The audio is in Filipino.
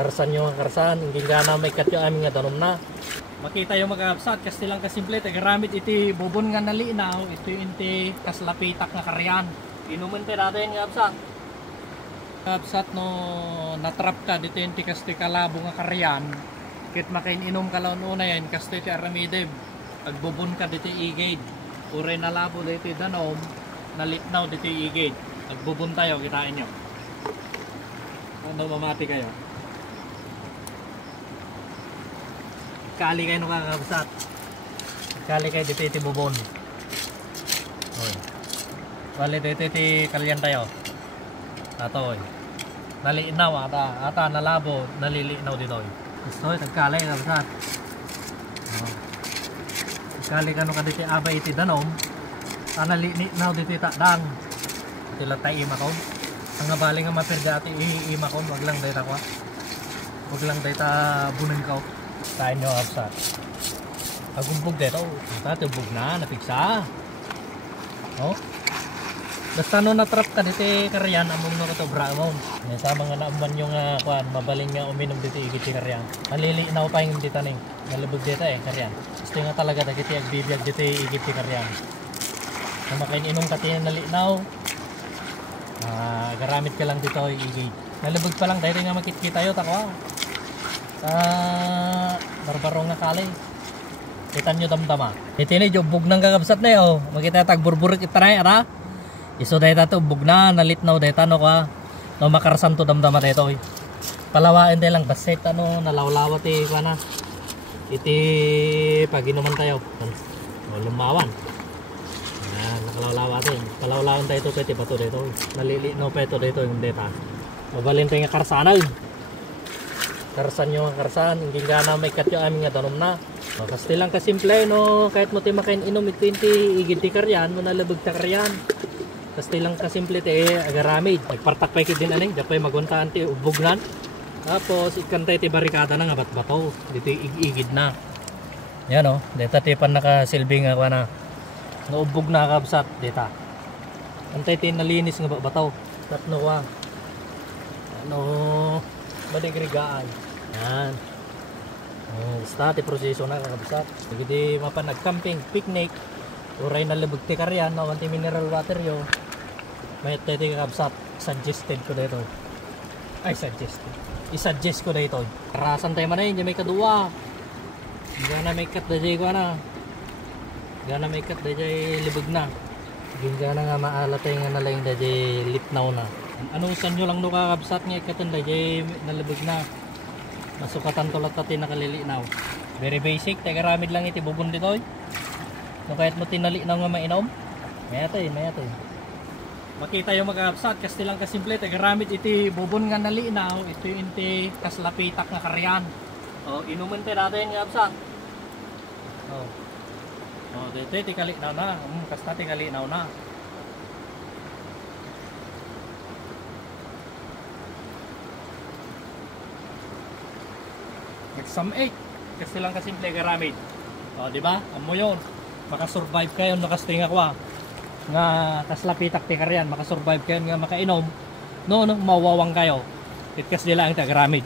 Karsan yung karsan, hindi nga na may katyo aming nga danom na. Makita yung mag-absat, kasi lang kasimple, tagaramit iti bubon nga nalinaw, ito yung inti kaslapitak nga karyan. Inumin tayo natin nga absat. Absat no, natrap ka, dito yung tikas ti kalabo nga karyan. Kit makain inom ka lang una yan, kasi iti aramidib. Agbubon ka dito igid. Uray na labo dito danom, nalitnaw dito igid. Agbubon tayo, kitain nyo. Ano mamati kayo? Kali kayo nung kakabsat. Kali kayo dito iti bubon. Oy. Bali dito iti kalyan tayo. Ato oy. Nalinaw ata nalabo, nalilinaw dito oy. Gusto oy, tagkali kakabsat. Kali ka nung kaditi abay iti danom. Nalilinaw dito ita dang. Iti latay imakon. Ang nabali nga mapirda ati imakon. Wag lang dito kwa. Wag lang dito bunin ka. Tayo nyo absat. Agumbog dito. Tatubog na. Napigsa. Oh. Basta no natrap ka dito karyan. Among no ito bra among. Sa mga naaman yung mabaling nga uminom dito igit si karyan. Malilinaw pa yung dito ning. Nalubog dito karyan. Gusto nga talaga dagiti agbibiyag dito igit si karyan. Kung makain inom ka tiyan nalinaw. Garamit ka lang dito igit. Nalubog pa lang dahil nga makikita yun. Takwa. Barbarong nga kalay. Kita nyo damdama. Ito na yung bug ng kakabsat na yun. Makita tagburburik ita na yun. Iso dahil ito bug na nalitnaw dahil ano ka. No makarsan to damdama dahil ito. Palawain dahil lang basit nalawlawat na. Iti paginuman tayo. Lumawan. Nakalawlawat palawlawan tayo ito pwede pa ito dito. Nalilinaw pa ito dito yung data. Mabalin tayo nga karsanan. Karsan yung karsan, hindi nga na may katyo aming nga danom na. Kasi lang kasimple no, kahit mo tayo makain inom ito igid ti karyan, mo nalabag ta karyan. Kasi lang kasimple ti agaramid. Nagpartak pa ikid din aning, dapay maguntaan ti ubugnan. Tapos ikantay ti barikada na nga bat-bataw, dito igid na. Yan o, dito ti pan nakasilbing ako na. Naubog na kabsat, dito. Antay ti nalinis nga bataw. Tatno ka. Ano... maligrigaan. Yan. Basta ti proseso na kakabsat. Hindi mapan nag-camping, picnic. Uray na libog ti karyan. Nawanti mineral water yo. May tete kakabsat. Suggested ko dito. Ay suggested. I-suggest ko dito. Karasan tayo man na yun. May kadua. Hindi na may cut dajay ko na. Hindi na may cut dajay libog na. Hindi na nga maalatay nga nalang dajay litnaw na. Ano san nyo lang no kakabsat nga ikatanda jay nalabog na masukatan tulat natin nakalilinaw. Very basic, tagaramid lang iti bubon dito no kahit mo tinalinaw nga mainom mayatay. Makita yung mag-absat kasi lang kasimple tagaramid iti bubon nga nalinaw ito yung inti kaslapitak nga karyan. Inumin tayo natin nga absat. Dito iti kalinaw na kasta iti kalinaw na. Exam 8 kasi lang kasimple garamid. Di ba? Amo yun. Makasurvive kayo nakastinga ko nga kaslapitak ti karyan, makasurvive kayo nga makainom. No, mawawang kayo. Itkas nila ang tagaramid.